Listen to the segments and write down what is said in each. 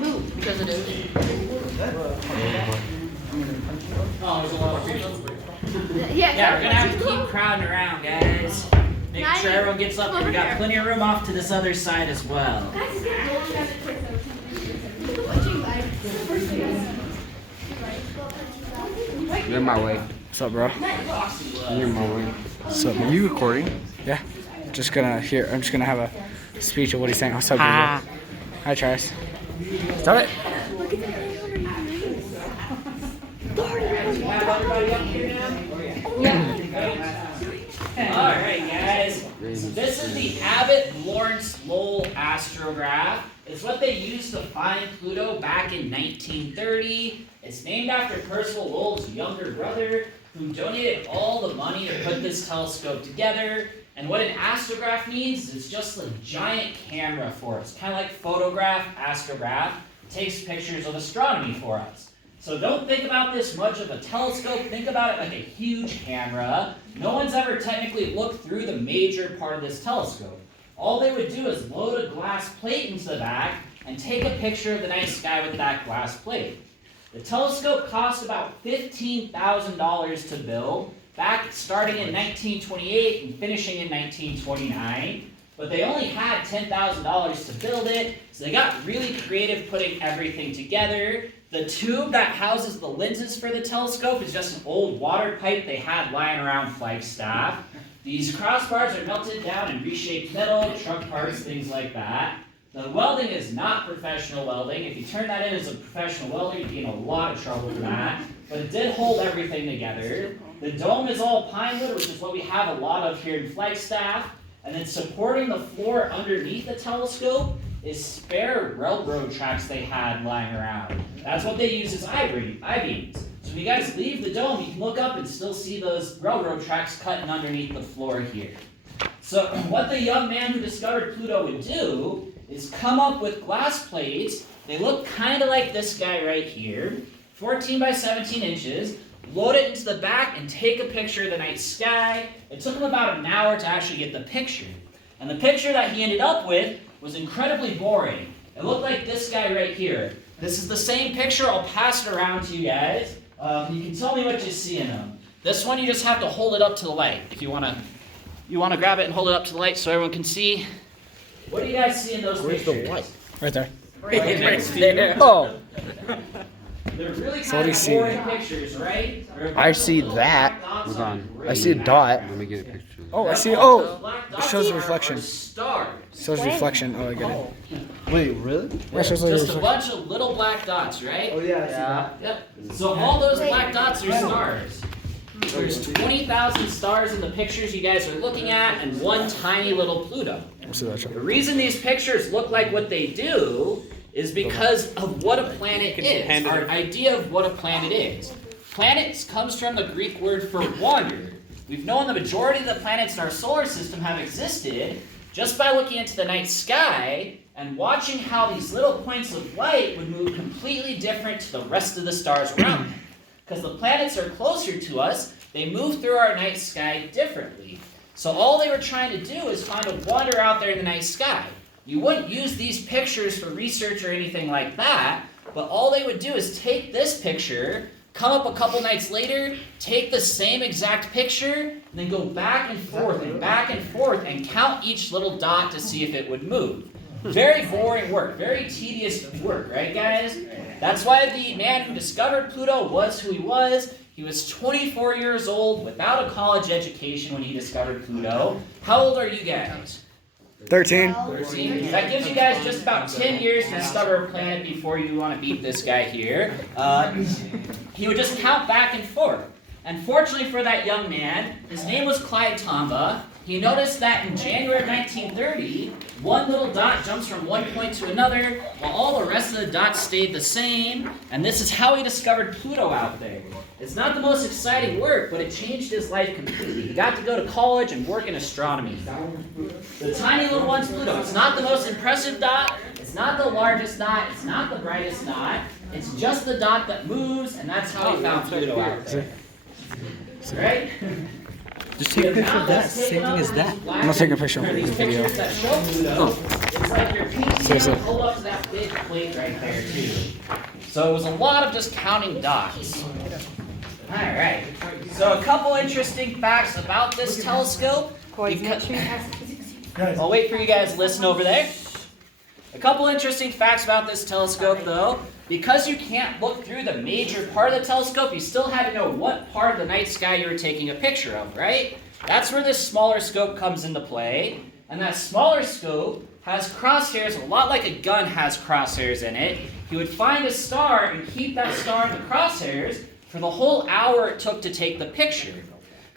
move because it is. Oh, there's a lot of people. Yeah, we're gonna have to keep crowding around, guys. Making sure everyone gets up there. We got plenty of room off to this other side as well. You're in my way. What's up, bro? You're in my way. What's up, Are man? you recording? Yeah. I'm just gonna have a speech of what he's saying. What's up, Ah. Google? Hi, Travis. Stop it. Alright, guys. So this is the Abbott Lawrence Lowell astrograph. It's what they used to find Pluto back in 1930. It's named after Percival Lowell's younger brother, who donated all the money to put this telescope together. And what an astrograph means is it's just a giant camera for us. Kind of like photograph, astrograph. It takes pictures of astronomy for us. So don't think about this much of a telescope. Think about it like a huge camera. No one's ever technically looked through the major part of this telescope. All they would do is load a glass plate into the back and take a picture of the night sky with that glass plate. The telescope cost about $15,000 to build, back starting in 1928 and finishing in 1929. But they only had $10,000 to build it, so they got really creative putting everything together. The tube that houses the lenses for the telescope is just an old water pipe they had lying around Flagstaff. These crossbars are melted down in reshaped metal, truck parts, things like that. The welding is not professional welding. If you turn that in as a professional welder, you'd be in a lot of trouble for that. But it did hold everything together. The dome is all pine wood, which is what we have a lot of here in Flagstaff. And then supporting the floor underneath the telescope is spare railroad tracks they had lying around. That's what they use as I-beams. So when you guys leave the dome, you can look up and still see those railroad tracks cutting underneath the floor here. So what the young man who discovered Pluto would do is come up with glass plates. They look kind of like this guy right here, 14 by 17 inches. Load it into the back and take a picture of the night sky. It took him about an hour to actually get the picture. And the picture that he ended up with was incredibly boring. It looked like this guy right here. This is the same picture. I'll pass it around to you guys. You can tell me what you see in them. This one you just have to hold it up to the light. If you want to grab it and hold it up to the light so everyone can see. What do you guys see in those pictures? Where's the light? Right there. Right next to you. Oh. They're really So what kind do of you boring pictures, right? I see that. Hold on. I see a dot. Let me get a picture. Oh, I see. It shows the reflection. Stars. Shows reflection. Oh, I get it. Wait, really? Yeah, shows the Just a reflection. bunch of little black dots, right? Oh yeah, I see that. Yep. So all those black dots are stars. There's 20,000 stars in the pictures you guys are looking at, and one tiny little Pluto. See that shot. The reason these pictures look like what they do is because of what a planet is. Our idea of what a planet is. Planets comes from the Greek word for wander. We've known the majority of the planets in our solar system have existed just by looking into the night sky and watching how these little points of light would move completely different to the rest of the stars around them. Because the planets are closer to us, they move through our night sky differently. So all they were trying to do is find a wander out there in the night sky. You wouldn't use these pictures for research or anything like that, but all they would do is take this picture, come up a couple nights later, take the same exact picture, and then go back and forth and count each little dot to see if it would move. Very boring work, very tedious work, right guys? That's why the man who discovered Pluto was who he was. He was 24 years old without a college education when he discovered Pluto. How old are you guys? 13. 13. That gives you guys just about 10 years to discover a planet before you want to beat this guy here. He would just count back and forth. And fortunately for that young man, his name was Clyde Tombaugh. He noticed that in January of 1930, one little dot jumps from one point to another, while all the rest of the dots stayed the same. And this is how he discovered Pluto out there. It's not the most exciting work, but it changed his life completely. He got to go to college and work in astronomy. The tiny little one's Pluto. It's not the most impressive dot. It's not the largest dot. It's not the brightest dot. It's just the dot that moves, and that's how he found Pluto out there. Right? Just take a picture of that. Same thing as that. I'm gonna take a picture of the video. That show Pluto. It's like your pinky nail pulled up to that big plate right there too. So it was a lot of just counting dots. All right. So a couple interesting facts about this telescope. I'll wait for you guys to listen over there. A couple interesting facts about this telescope, though. Because you can't look through the major part of the telescope, you still had to know what part of the night sky you were taking a picture of, right? That's where this smaller scope comes into play. And that smaller scope has crosshairs, a lot like a gun has crosshairs in it. You would find a star and keep that star in the crosshairs for the whole hour it took to take the picture.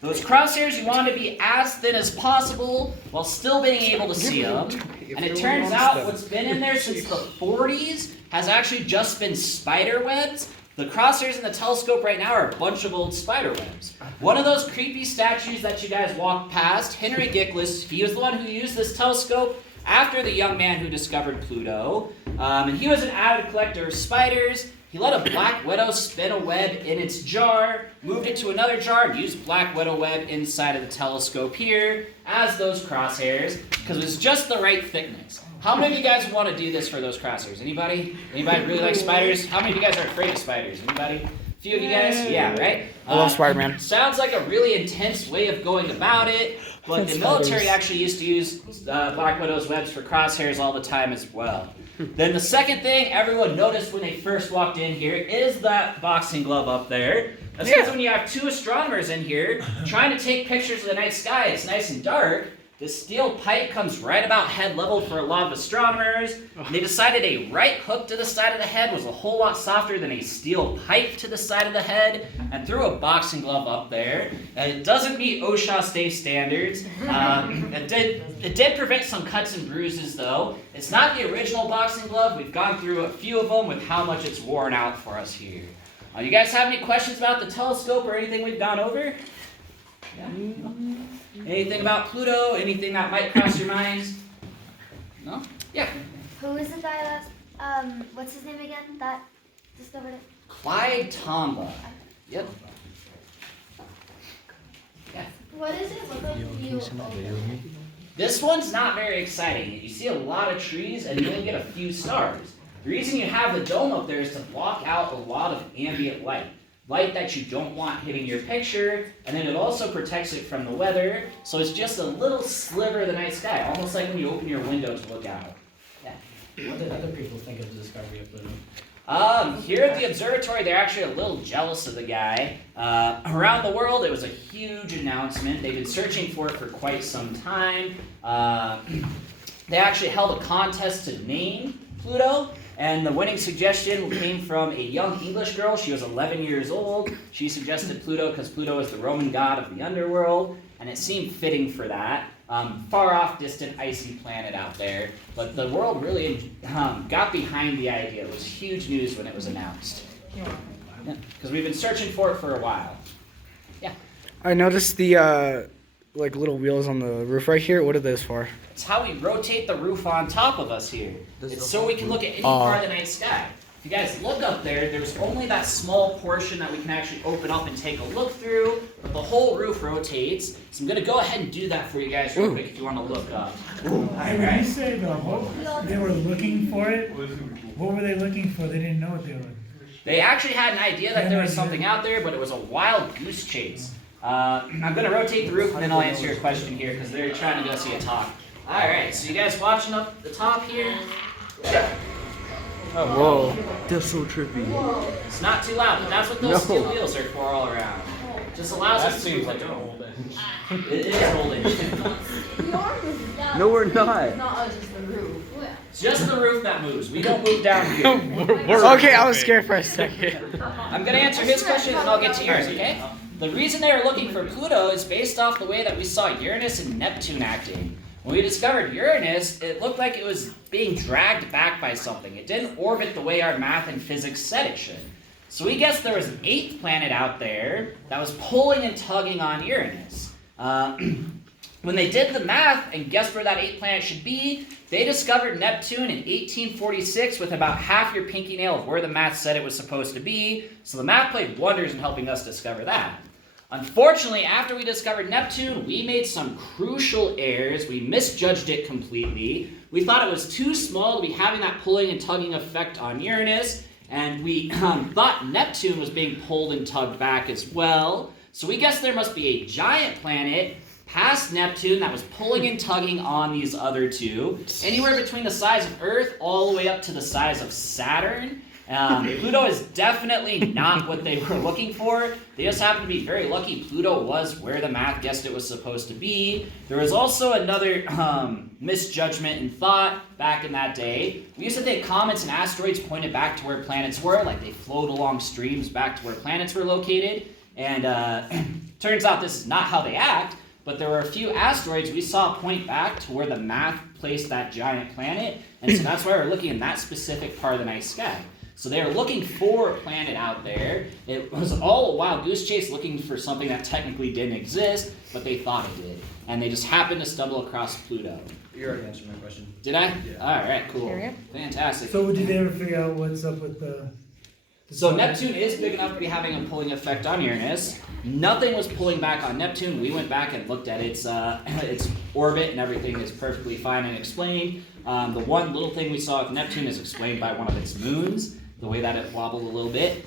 Those crosshairs, you want to be as thin as possible while still being able to see them. And it turns out what's been in there since the 40s has actually just been spider webs. The crosshairs in the telescope right now are a bunch of old spider webs. One of those creepy statues that you guys walked past, Henry Gickless, he was the one who used this telescope after the young man who discovered Pluto. And he was an avid collector of spiders. He let a black widow spin a web in its jar, moved it to another jar, and used black widow web inside of the telescope here as those crosshairs, because it was just the right thickness. How many of you guys want to do this for those crosshairs? Anybody? Anybody really like spiders? How many of you guys are afraid of spiders? Anybody? A few of you guys? Yeah, right? I love Spider-Man. Sounds like a really intense way of going about it, but the military actually used to use black widow's webs for crosshairs all the time as well. Then the second thing everyone noticed when they first walked in here is that boxing glove up there. That's because when you have two astronomers in here trying to take pictures of the night sky, it's nice and dark. This steel pipe comes right about head level for a lot of astronomers. And they decided a right hook to the side of the head was a whole lot softer than a steel pipe to the side of the head, and threw a boxing glove up there. And it doesn't meet OSHA state standards. It did prevent some cuts and bruises, though. It's not the original boxing glove. We've gone through a few of them with how much it's worn out for us here. You guys have any questions about the telescope or anything we've gone over? Yeah? No? Anything about Pluto? Anything that might cross your minds? No? Yeah. Who is the guy that's, what's his name again, that discovered it? Clyde Tombaugh. Yep. Yeah. What does it look like when you open it? This one's not very exciting. You see a lot of trees and you only get a few stars. The reason you have the dome up there is to block out a lot of ambient light. Light that you don't want hitting your picture, and then it also protects it from the weather, so it's just a little sliver of the night sky, almost like when you open your window to look out. Yeah. What did other people think of the discovery of Pluto? Here at the observatory, they're actually a little jealous of the guy. Around the world, it was a huge announcement. They've been searching for it for quite some time. They actually held a contest to name Pluto. And the winning suggestion came from a young English girl. She was 11 years old. She suggested Pluto because Pluto is the Roman god of the underworld, and it seemed fitting for that. Far off, distant, icy planet out there. But the world really got behind the idea. It was huge news when it was announced. Because we've been searching for it for a while. Yeah. I noticed the like little wheels on the roof right here. What are those for? It's how we rotate the roof on top of us here. It's so we can look at any part of the night sky. If you guys look up there, there's only that small portion that we can actually open up and take a look through, but the whole roof rotates. So I'm going to go ahead and do that for you guys real quick if you want to look up. Hey, when you said they were looking for it, what were they looking for? They didn't know what they were. They actually had an idea that there was something out there, but it was a wild goose chase. I'm going to rotate the roof and then I'll answer your question here because they're trying to go see a talk. Alright, so you guys watching up the top here? Oh, whoa. That's so trippy. It's not too loud, but that's what those steel wheels are for all around. Just allows us to move like a old It is old No, we're not. It's not just the roof. It's just the roof that moves. We don't move down here. Okay, I was scared for a second. I'm going to answer his question and I'll get to yours, okay? The reason they were looking for Pluto is based off the way that we saw Uranus and Neptune acting. When we discovered Uranus, it looked like it was being dragged back by something. It didn't orbit the way our math and physics said it should. So we guessed there was an eighth planet out there that was pulling and tugging on Uranus. When they did the math and guessed where that eighth planet should be, they discovered Neptune in 1846 with about half your pinky nail of where the math said it was supposed to be. So the math played wonders in helping us discover that. Unfortunately, after we discovered Neptune, we made some crucial errors. We misjudged it completely. We thought it was too small to be having that pulling and tugging effect on Uranus, and we thought Neptune was being pulled and tugged back as well. So we guessed there must be a giant planet past Neptune that was pulling and tugging on these other two, anywhere between the size of Earth all the way up to the size of Saturn. Pluto is definitely not what they were looking for. They just happened to be very lucky Pluto was where the math guessed it was supposed to be. There was also another misjudgment in thought back in that day. We used to think comets and asteroids pointed back to where planets were, like they flowed along streams back to where planets were located. And turns out this is not how they act, but there were a few asteroids we saw point back to where the math placed that giant planet. And so that's why we're looking in that specific part of the night sky. So they were looking for a planet out there. It was all a wild goose chase looking for something that technically didn't exist, but they thought it did. And they just happened to stumble across Pluto. You already answered my question. Did I? Yeah. All right, cool. Fantastic. So did they ever figure out what's up with the So Neptune is big enough to be having a pulling effect on Uranus. Nothing was pulling back on Neptune. We went back and looked at its orbit, and everything is perfectly fine and explained. The one little thing we saw with Neptune is explained by one of its moons, the way that it wobbled a little bit.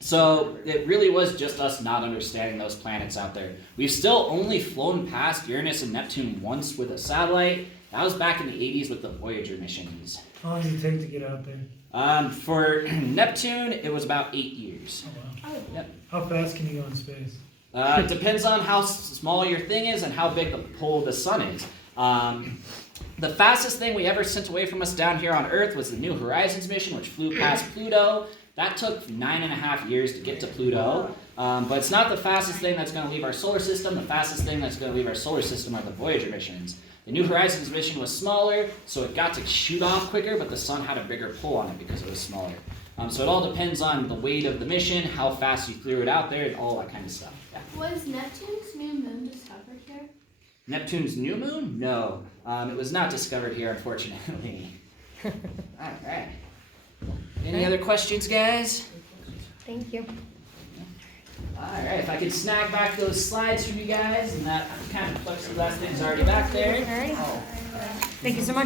So it really was just us not understanding those planets out there. We've still only flown past Uranus and Neptune once with a satellite. That was back in the 80s with the Voyager missions. How long did it take to get out there? For Neptune, it was about 8 years. Oh, wow. Yep. How fast can you go in space? It depends on how small your thing is and how big the pull of the sun is. The fastest thing we ever sent away from us down here on Earth was the New Horizons mission, which flew past Pluto. That took 9.5 years to get to Pluto. But it's not the fastest thing that's going to leave our solar system. The fastest thing that's going to leave our solar system are the Voyager missions. The New Horizons mission was smaller, so it got to shoot off quicker, but the sun had a bigger pull on it because it was smaller. So it all depends on the weight of the mission, how fast you threw it out there, and all that kind of stuff. Yeah. Was Neptune's new moon discovered here? Neptune's new moon? No. It was not discovered here, unfortunately. All right. Any other questions, guys? Thank you. All right, if I could snag back those slides from you guys, and that kind of plexiglass thing's already back there. All right. Thank you so much.